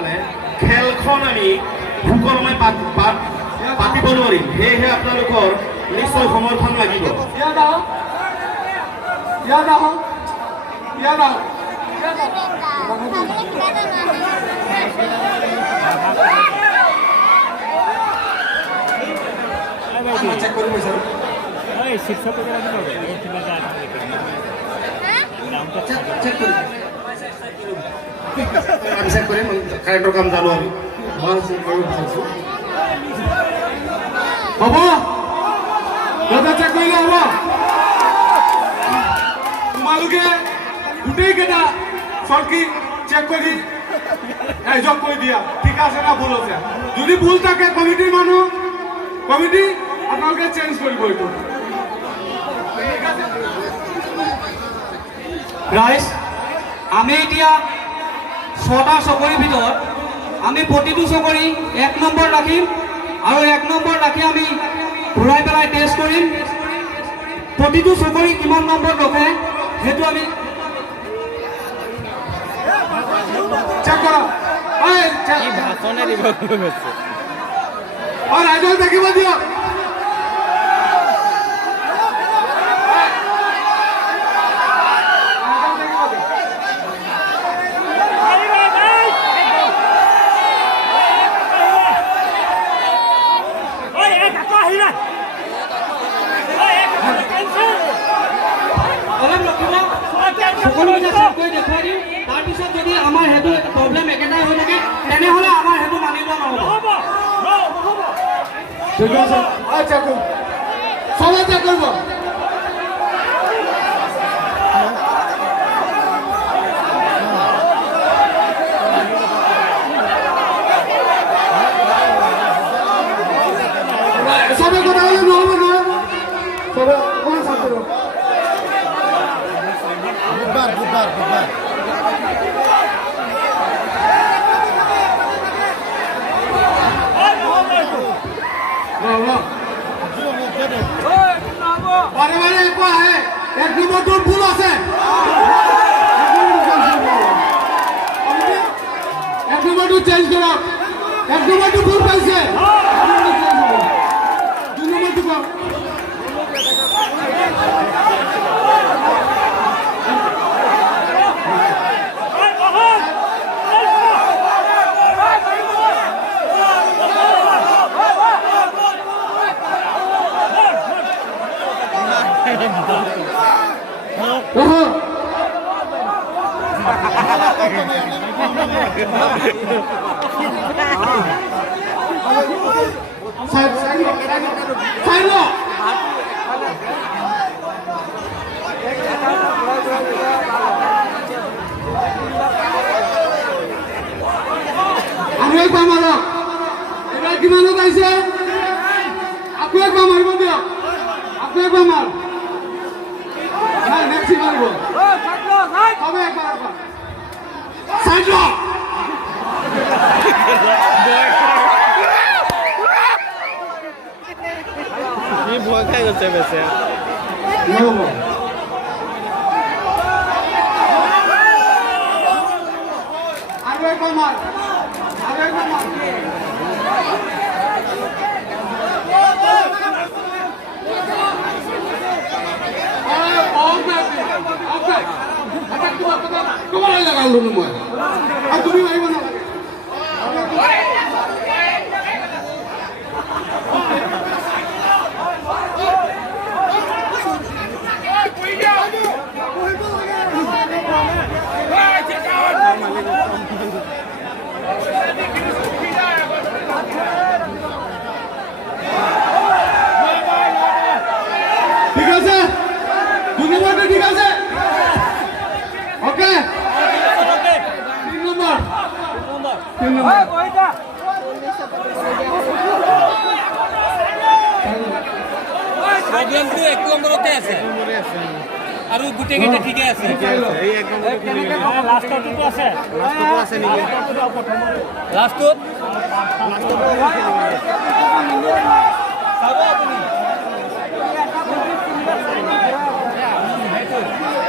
মানে খেলখন আমি সুকলমে পাতিব নোৱাৰিম সেয়েহে আপোনালোকৰ নিশ্চয় সমৰ্থন লাগিব আমি চেক কৰিম কাৰেক্টৰ কাম জানো আমি হ'ব দাদা চেক কৰিলে হ'ব তোমালোকে গোটেইকেইটা চৰকি চেক কৰি এজক কৈ দিয়া ঠিক আছে না ভুল আছে যদি ভুল থাকে কমিটিৰ মানুহ কমিটি আপোনালোকে চেঞ্জ কৰিব এইটো ৰাইজ আমি এতিয়া 6টা চকৰিৰ ভিতৰত আমি প্ৰতিটো চকৰি 1 নম্বৰ ৰাখিম আৰু 1 নম্বৰ ৰাখি আমি ঘূৰাই পেলাই টেষ্ট কৰিম প্ৰতিটো চকৰি কিমান নম্বৰ ৰখে সেইটো আমি চেক কৰা ভাষণে দিব গৈছে ৰাইজক দেখিব দিয়ক সকলোকে চেক কৰি দেখুৱাই দিম তাৰপিছত যদি আমাৰ সেইটো প্ৰব্লেম একেটাই হৈ থাকে তেনেহ'লে আমাৰ সেইটো মানি লোৱা নহ'ব ঠিক আছে আচ্ছা সবাই চেক কৰিব সবাই কথা হলে নহব না সবাই কোন ছাত্র বুধবার বারে বারে একো আহে এক নম্বরটো ভুল আছে এক নম্বরটো চেঞ্জ কৰক এক নম্বৰটো ভুল পাইছে দুই নম্বৰটো কওক আৰু একবাৰ মাৰক এবাৰ কিমানত আহিছে আকৌ একবাৰ মাৰিব দিয়ক আকৌ একবাৰ মাৰ নেক্সট মাৰিব হবে একবাৰ সাইড ল কি ভয় খাই গৈছে বেচে আৰু একবাৰ মাৰ আৰু একবাৰ মাৰ তোমাৰ লাগাল মই আৰ তুমি মাৰিব না ঠিক আছে দুনিয়াটা ঠিক আছে ওকে 3 নম্বৰ প্ৰব্লেমটো 1 নম্বৰতে আছে আৰু গোটেইকেইটা ঠিকে আছে এই এক নম্বৰ লাষ্টটো আছে নেকি লাষ্টত চাব আপুনি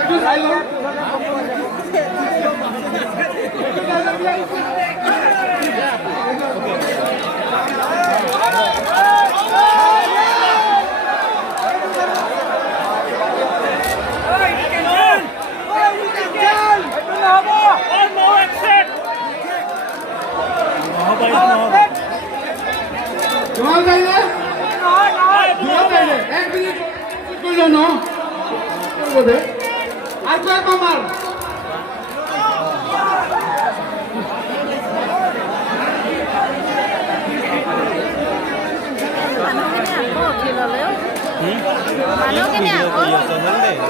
একটু চাই লও তোমার যাইলে তোমার যাইলে 1 মিনিট কইলো না করবো দে আর কয় কমার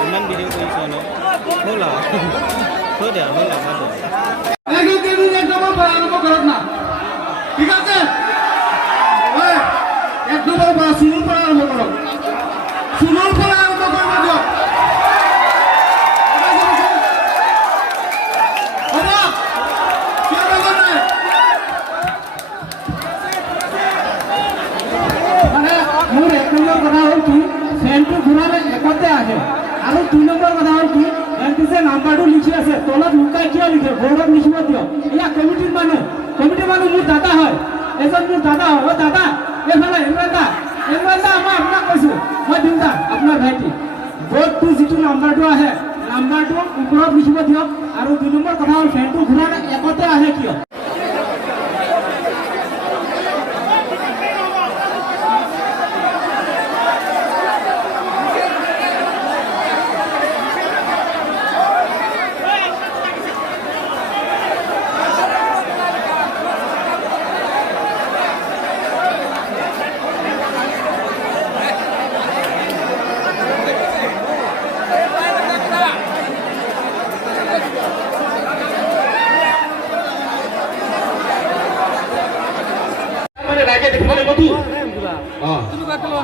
ইমান ভিডিঅ' কৰিছ ন হ'ল আৰু থৈ দে হ'ল আৰু একদম আৰম্ভ কৰত না ঠিক আছে একদম শুনুন পড়া আৰম্ভ কৰো শুনুন পড়া আৰম্ভ কৰবো দিও মানে মোৰ 1 নম্বৰ কথা হ'ল কি ফেনটো ঘূৰালে একতে আহে আৰু 2 নম্বৰ কথা হ'ল কি এনটিছে নাম্বাৰটো লিখি আছে তলত লুকাই কিয় লিখে বৰ্ডত লিখিব দিয়ক এয়া কমিটিৰ মানুহ মোৰ দাদা হয় এজন মোৰ দাদা হয় অ দাদা এইফালে ইমৰান দা মই আপোনাক কৈছোঁ মই দিম দা আপোনাৰ ভাইটি বৰ্ডটো যিটো নাম্বাৰটো আহে নাম্বাৰটো ওপৰত লিখিব দিয়ক আৰু 2 নম্বৰ কথা হ'ল ফেনটো ঘূৰালে একতে আহে কিয়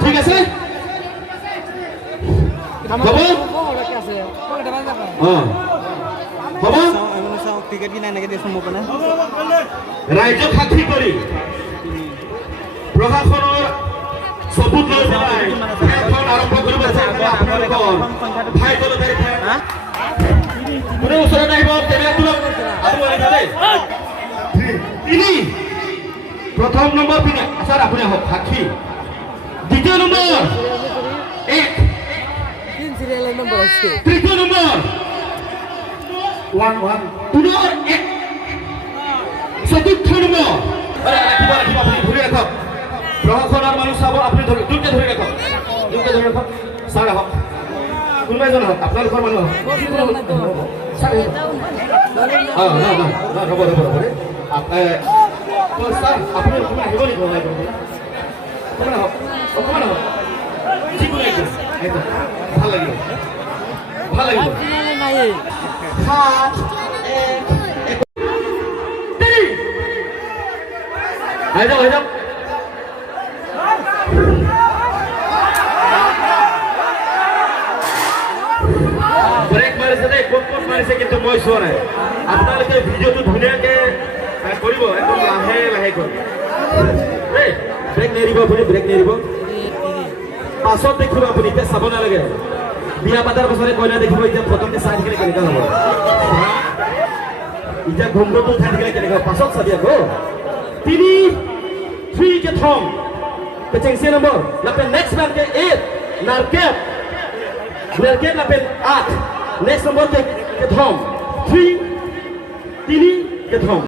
ঠিক আছে টিকেট কিনা এনেকৈ দিছোঁ মোক মানে ৰাইজক সাক্ষী কৰি প্ৰশাসনৰ চবুত লৈ পেলাই খেলখন আৰম্ভ কৰিব আপোনালোকৰ ভাই দলদাৰী কোনে ওচৰত আহিব তিনি প্ৰথম নম্বৰ পিনে ছাৰ আপুনি আহক সাক্ষী দ্বিতীয় নম্বৰ 1 তৃতীয় নম্বৰ 1 পুনৰ 1 চতুৰ্থ নম্বৰ ৰাখিব আপুনি ধৰি ৰাখক প্ৰশাসনৰ মানুহ চাব আপুনি দুটা ধৰি ৰাখক ছাৰ আহক কোনোবা এজন আহক আপোনালোকৰ মানুহ আহক ছাৰ হ'ব ছাৰ আপুনি আহিব নেকি অকণমান আহক যিকোনো একদম ভাল লাগিব আহি যাওক ব্ৰেক মাৰিছে দেই ক'ত মাৰিছে কিন্তু মই চোৱা নাই আপোনালোকে ভিডিঅ'টো ধুনীয়াকে কৰিব একদম লাহে লাহে কৰিব দেই ব্ৰেক নেৰিব আপুনি ব্ৰেক নেৰিব পাছত দেখিব আপুনি এতিয়া চাব নালাগে বিয়া পাতাৰ পাছতে কইনা দেখিব এতিয়া প্ৰথমতে চাই থাকিলে কেনেকুৱা হ'ব এতিয়া ঘুমটো উঠাই থাকিলে কেনেকুৱা পাছত চাবি আকৌ 3 के थॉम kecengsi nomor lapen next man ke 8 narkep lapen 8 next nomor ke thom 3 ke thom